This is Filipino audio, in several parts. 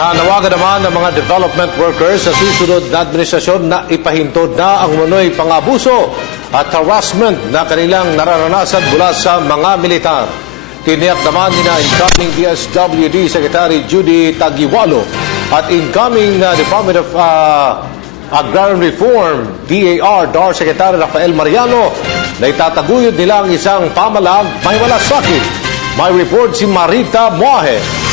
Nanawagan naman ng mga development workers sa susunod na administrasyon na ipahintod na ang umunoy pangabuso at harassment na kanilang nararanasan mula sa mga militar. Tiniyak naman ni incoming DSWD Secretary Judy Taguiwalo at incoming Department of Agrarian Reform DAR DAR Secretary Rafael Mariano na itataguyod nila ang isang pamalag may malasakit. May report si Marita Muahe.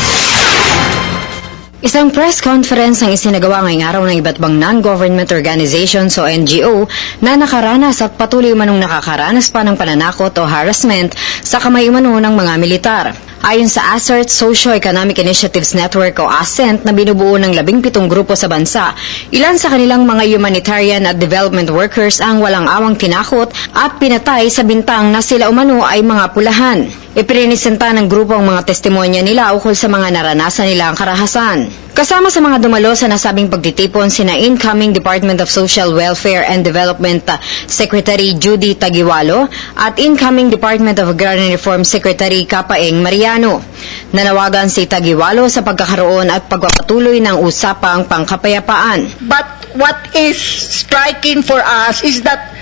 Isang press conference ang isinagawa ngayong araw ng iba't ibang non-government organizations o NGO na nakaranas at patuloy manong nakakaranas pa ng pananakot o harassment sa kamay umano ng mga militar. Ayon sa ASERT Socio-Economic Initiatives Network o ASENT na binubuo ng 17 grupo sa bansa, ilan sa kanilang mga humanitarian at development workers ang walang awang tinakot at pinatay sa bintang na sila umano ay mga pulahan. Iprinisenta ng grupo ang mga testimonya nila ukol sa mga naranasan nila ang karahasan. Kasama sa mga dumalo sa nasabing pagtitipon sina incoming Department of Social Welfare and Development Secretary Judy Taguiwalo at incoming Department of Agrarian Reform Secretary Kapaeng Mariano. Nanawagan si Taguiwalo sa pagkakaroon at pagpapatuloy ng usapang pangkapayapaan. But what is striking for us is that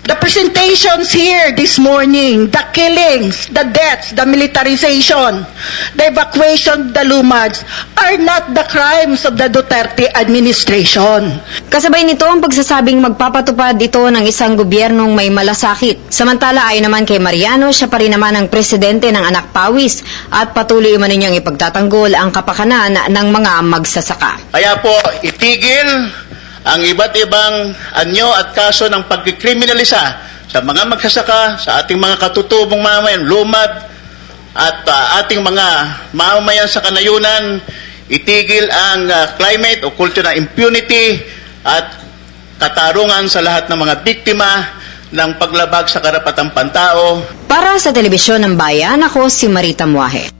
the presentations here this morning, the killings, the deaths, the militarization, the evacuation of the Lumads are not the crimes of the Duterte administration. Kasabay nito ang pagsasabing magpapatupad ito ng isang gobyernong may malasakit. Samantala ayon naman kay Mariano, siya pa rin naman ang presidente ng anak pawis at patuloy man ninyang ipagtatanggol ang kapakanan ng mga magsasaka. Kaya po itigil ang iba't ibang anyo at kaso ng pagkikriminalisa sa mga magsasaka, sa ating mga katutubong mamamayan, lumad, at ating mga mamamayan sa kanayunan. Itigil ang climate o culture ng impunity at katarungan sa lahat ng mga biktima ng paglabag sa karapatang pantao. Para sa Telebisyon ng Bayan, ako si Marita Muahe.